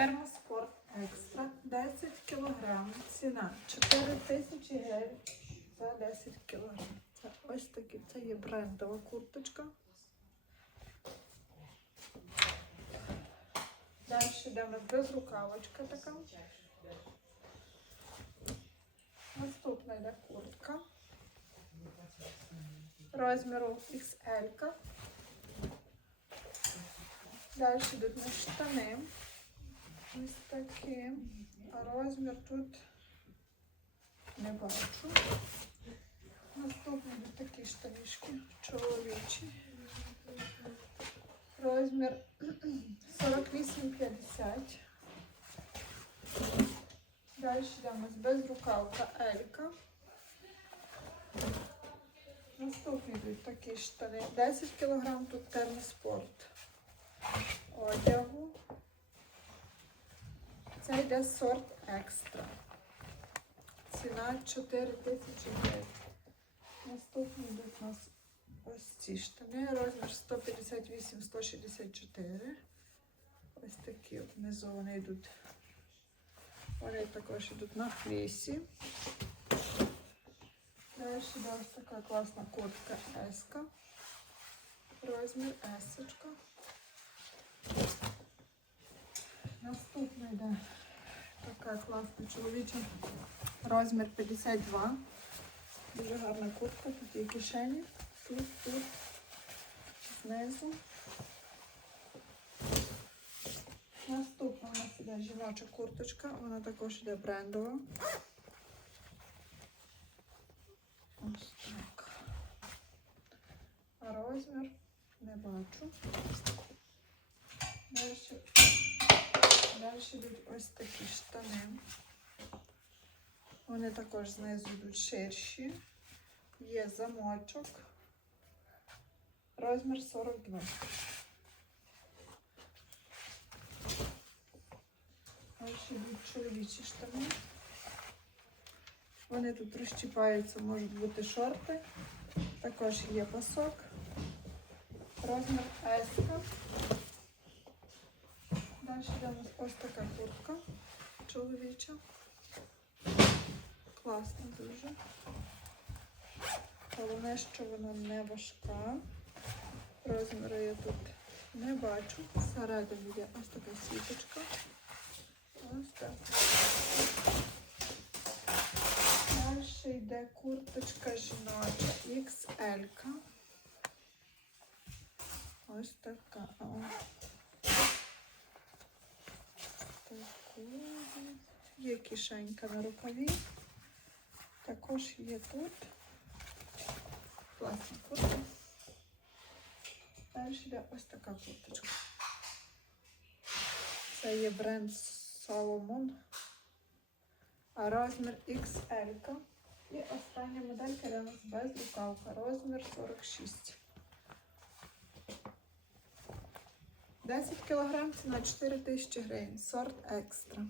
Термоспорт екстра 10 кг. Ціна 4 тисячі гривень за 10 кг. Це ось такі. Це є брендова курточка. Далі йде в нас безрукавочка така. Наступна йде куртка. Розміру XL. Далі йдуть на штани. Ось такі. А розмір тут не бачу. Наступні такі штанішки чоловічі. Розмір 48-50. Далі йдемо з безрукавка Елька. Наступні йдуть такі штани. 10 кг тут термоспорт одягу. Йде сорт екстра. Ціна 4 тисячі гривень. Наступні йдуть у нас ось ці штани. Розмір 158-164. Ось такі внизу вони йдуть. Вони також йдуть на флісі. Далі йде ось така класна куртка Еска. Розмір Есочка. Наступна йде така класна чоловіча. Розмір 52. Дуже гарна куртка, тут є кишені. Тут, тут, знизу. Наступна у нас іде жіноча курточка, вона також йде брендова. Ось так. А розмір не бачу. Далі, далі йдуть ось такі штани. Вони також знизу йдуть ширші. Є замочок. Розмір 42. Далі йдуть чоловічі штани. Вони тут розчіпаються, можуть бути шорти. Також є пасок. Розмір S. Далі йде у нас ось така куртка чоловіча. Класна дуже. Головне, що вона не важка. Розміру я тут не бачу. Всередині є ось така сіточка. Ось так. Далі йде курточка жіноча XL. -ка. Ось така. О. Є кишенька на рукаві. Також є тут. Класна куртка. Далі йде ось така курточка. Це є бренд Solomon. А розмір XL. І остання моделька для нас без рукавка. Розмір 46. 10 кг ціна 4 тисячі гривень. Сорт екстра.